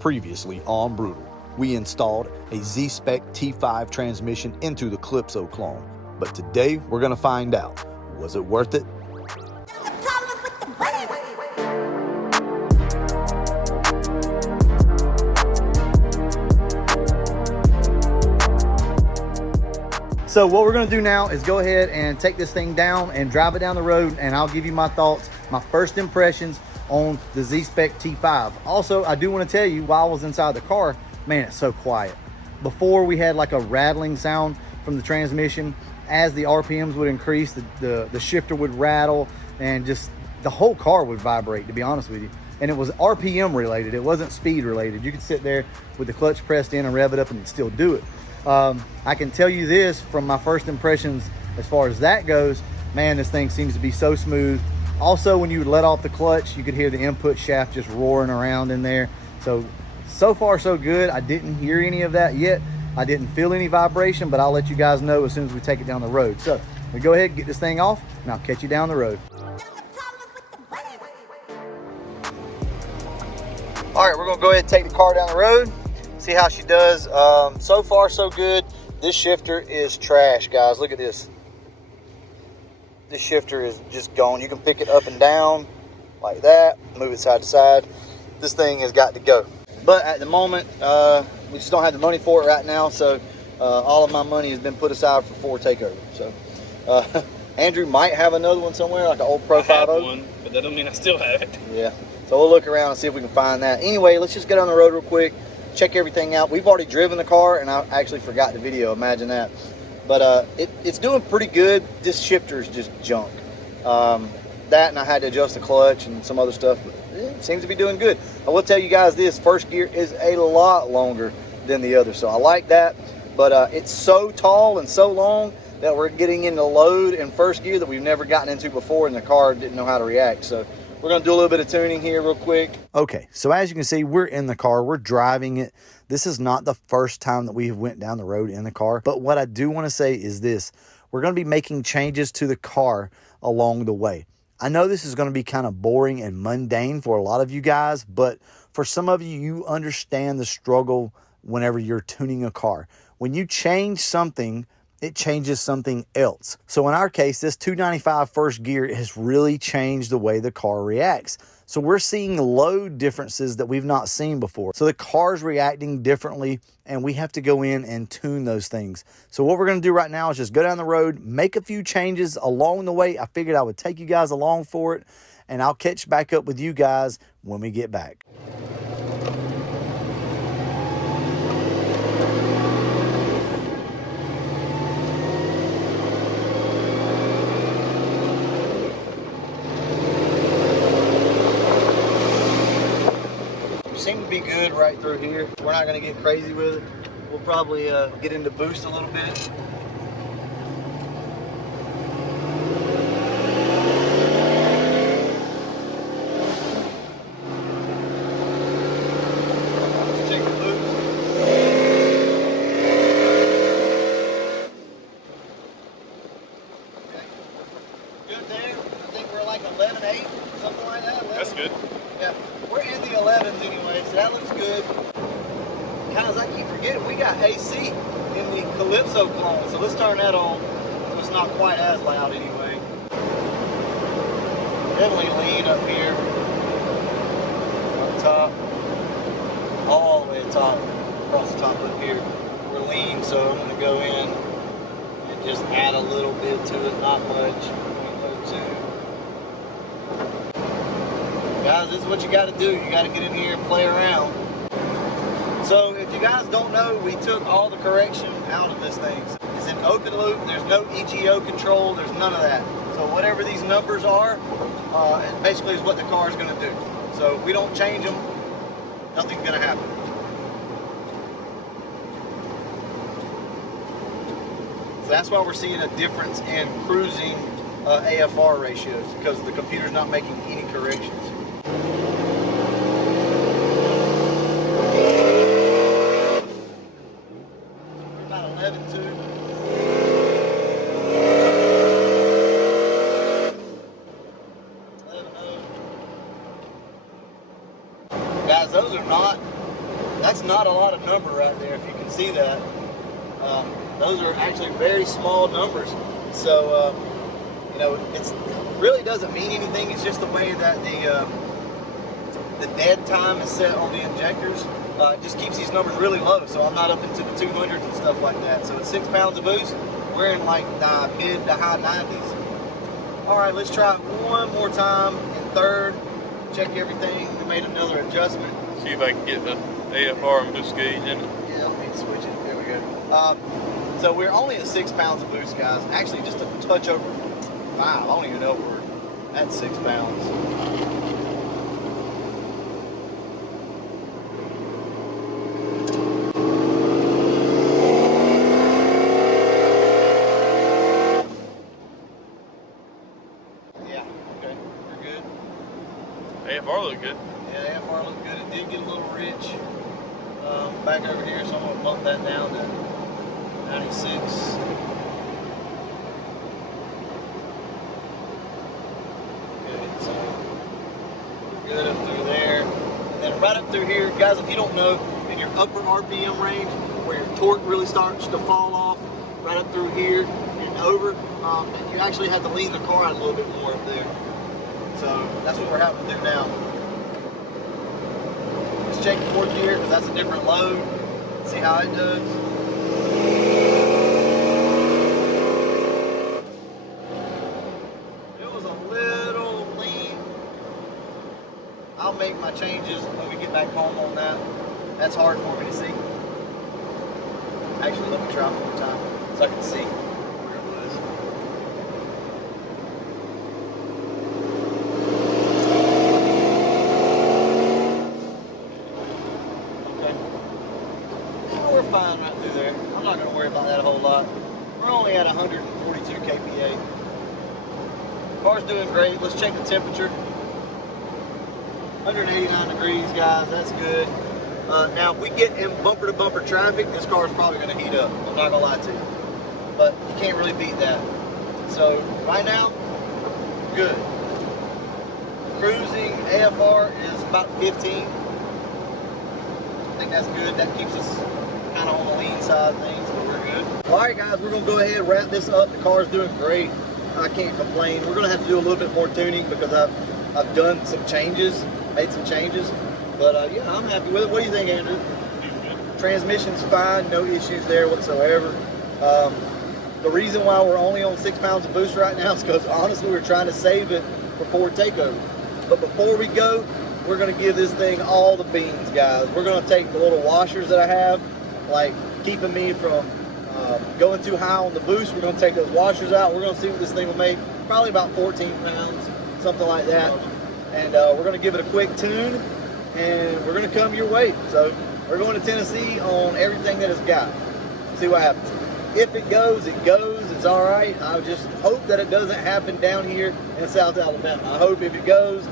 Previously on Brutal, we installed a Z-Spec T-5 transmission into the Calypso clone. But today we're going to find out, was it worth it? So what we're going to do now is go ahead and take this thing down and drive it down the road, and I'll give you my thoughts, my first impressions on the Z-Spec T5. Also, I do want to tell you, while I was inside the car, man, it's so quiet. Before, we had like a rattling sound from the transmission. As the RPMs would increase, the shifter would rattle, and just the whole car would vibrate, to be honest with you. And it was RPM related, it wasn't speed related. You could sit there with the clutch pressed in and rev it up and it'd still do it. I can tell you this from my first impressions, as far as that goes, man, this thing seems to be so smooth. Also, when you would let off the clutch, you could hear the input shaft just roaring around in there. So far so good. I didn't hear any of that yet. I didn't feel any vibration, but I'll let you guys know as soon as we take it down the road. So we go ahead and get this thing off, and I'll catch you down the road. All right, we're gonna go ahead and take the car down the road, see how she does. So far so good. This shifter is trash, guys. Look at this. This shifter is just gone. You can pick it up and down like that, move it side to side. This thing has got to go. But at the moment, we just don't have the money for it right now. So all of my money has been put aside for Ford takeover. So Andrew might have another one somewhere, like an old Pro 5.0. I have one, but that don't mean I still have it. Yeah. So we'll look around and see if we can find that. Anyway, let's just get on the road real quick, check everything out. We've already driven the car, and I actually forgot the video. Imagine that. But it's doing pretty good. This shifter is just junk. That, and I had to adjust the clutch and some other stuff, but it seems to be doing good. I will tell you guys this, first gear is a lot longer than the other, so I like that. But it's so tall and so long that we're getting into load in first gear that we've never gotten into before, and the car didn't know how to react. So we're going to do a little bit of tuning here real quick. Okay, so as you can see, we're in the car. We're driving it. This is not the first time that we have went down the road in the car. But what I do want to say is this. We're going to be making changes to the car along the way. I know this is going to be kind of boring and mundane for a lot of you guys, but for some of you, you understand the struggle whenever you're tuning a car. When you change something, it changes something else. So in our case, this 295 first gear has really changed the way the car reacts. So we're seeing load differences that we've not seen before. So the car's reacting differently, and we have to go in and tune those things. So what we're going to do right now is just go down the road, make a few changes along the way. I figured I would take you guys along for it, and I'll catch back up with you guys when we get back. Seem to be good right through here. We're not going to get crazy with it. We'll probably get into boost a little bit. Check the boost. Okay. Good there. I think we're like 11.8, something like that. 11. That's good. Yeah, we're in the 11s anyway, so that looks good. Guys, I keep forgetting we got AC in the Calypso clone, so let's turn that on so it's not quite as loud anyway. Definitely lean up here, up top, all the way to top, across the top up here. We're lean, so I'm going to go in and just add a little bit to it, not much. 0.02. Guys, this is what you got to do. You got to get in here and play around. So if you guys don't know, we took all the correction out of this thing. It's in open loop. There's no EGO control. There's none of that. So whatever these numbers are, it basically is what the car is going to do. So if we don't change them, nothing's going to happen. So that's why we're seeing a difference in cruising AFR ratios, because the computer's not making any corrections. We're about 11.2. Guys, those are not That's not a lot of number right there, if you can see that. Those are actually very small numbers. So, you know, it really doesn't mean anything. It's just the way that the dead time is set on the injectors. It just keeps these numbers really low, so I'm not up into the 200s and stuff like that. So at 6 pounds of boost, we're in like the mid to high 90s. All right, let's try it one more time in third. Check everything. We made another adjustment. See if I can get the AFR and boost gauge in it. Yeah, let me switch it. There we go. So we're only at 6 pounds of boost, guys. Actually, just a touch over 5. I don't even know if we're at 6 pounds. AFR looked good. Yeah, AFR looked good. It did get a little rich back over here, so I'm going to bump that down to 96. Okay, so we're good up through there. And then right up through here, guys, if you don't know, in your upper RPM range, where your torque really starts to fall off, right up through here and over, you actually have to lean the car out a little bit more up there. So that's what we're having to do now. Let's check the fourth gear because that's a different load. See how it does. It was a little lean. I'll make my changes when we get back home on that. That's hard for me to see. Actually, let me try one more time so I can see. Fine right through there. I'm not going to worry about that a whole lot. We're only at 142 kPa. Car's doing great. Let's check the temperature. 189 degrees, guys. That's good. Now, if we get in bumper-to-bumper traffic, this car is probably going to heat up. I'm not going to lie to you. But you can't really beat that. So, right now, good. Cruising AFR is about 15. I think that's good. That keeps us kind of on the lean side of things, but we're good. All right, guys, we're going to go ahead and wrap this up. The car's doing great. I can't complain. We're going to have to do a little bit more tuning because I've done some changes, made some changes. But yeah, I'm happy with it. What do you think, Andrew? Transmission's fine. No issues there whatsoever. The reason why we're only on 6 pounds of boost right now is because honestly, we're trying to save it for Ford takeover. But before we go, we're going to give this thing all the beans, guys. We're going to take the little washers that I have, like keeping me from going too high on the boost. We're going to take those washers out. We're going to see what this thing will make. Probably about 14 pounds, something like that. And we're going to give it a quick tune, and we're going to come your way. So we're going to Tennessee on everything that it's got. See what happens. If it goes, it goes. It's all right. I just hope that it doesn't happen down here in South Alabama. I hope if it goes,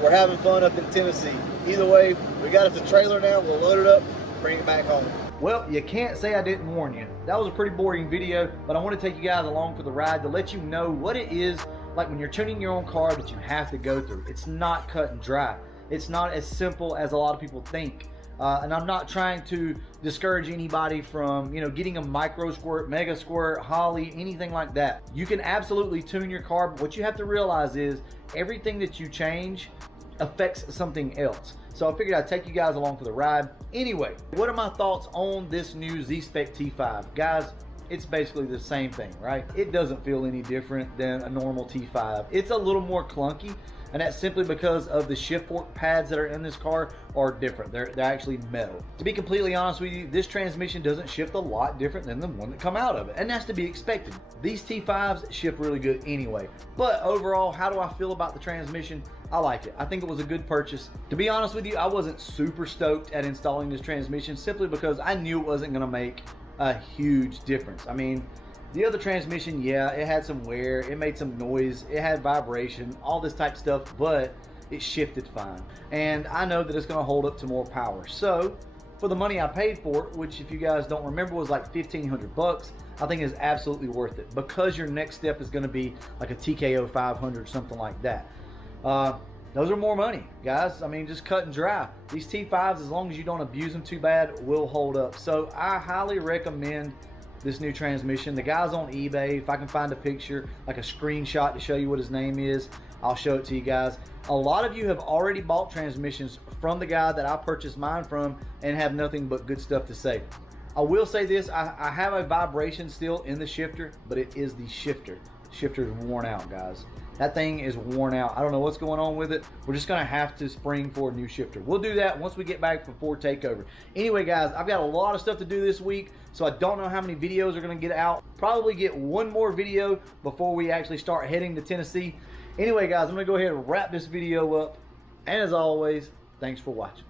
we're having fun up in Tennessee. Either way, we got us a trailer now. We'll load it up, bring it back home. Well, you can't say I didn't warn you. That was a pretty boring video, but I want to take you guys along for the ride to let you know what it is like when you're tuning your own car that you have to go through. It's not cut and dry. It's not as simple as a lot of people think. And I'm not trying to discourage anybody from, you know, getting a micro squirt, mega squirt, Holly, anything like that. You can absolutely tune your car, but what you have to realize is everything that you change affects something else. So I figured I'd take you guys along for the ride. Anyway, what are my thoughts on this new Z-Spec T5? Guys, it's basically the same thing, right? It doesn't feel any different than a normal T5. It's a little more clunky, and that's simply because of the shift fork pads that are in this car are different. They're actually metal. To be completely honest with you, this transmission doesn't shift a lot different than the one that come out of it, and that's to be expected. These T5s shift really good anyway. But overall, how do I feel about the transmission? I like it. I think it was a good purchase. To be honest with you, I wasn't super stoked at installing this transmission simply because I knew it wasn't gonna make a huge difference. I mean, the other transmission, yeah, it had some wear, it made some noise, it had vibration, all this type of stuff, but it shifted fine. And I know that it's gonna hold up to more power. So, for the money I paid for it, which if you guys don't remember was like 1,500 bucks, I think is absolutely worth it because your next step is gonna be like a TKO 500 or something like that. those are more money, guys. I mean, just cut and dry. These T5s, as long as you don't abuse them too bad, will hold up. So I highly recommend this new transmission. The guy's on eBay. If I can find a picture, like a screenshot to show you what his name is, I'll show it to you guys. A lot of you have already bought transmissions from the guy that I purchased mine from and have nothing but good stuff to say. I will say this, I have a vibration still in the shifter, but it is the shifter. Shifter is worn out, guys. That thing is worn out. I don't know what's going on with it. We're just gonna have to spring for a new shifter. We'll do that once we get back from Ford Takeover. Anyway, guys, I've got a lot of stuff to do this week, so I don't know how many videos are gonna get out. Probably get one more video before we actually start heading to Tennessee. Anyway, guys, I'm gonna go ahead and wrap this video up. And as always, thanks for watching.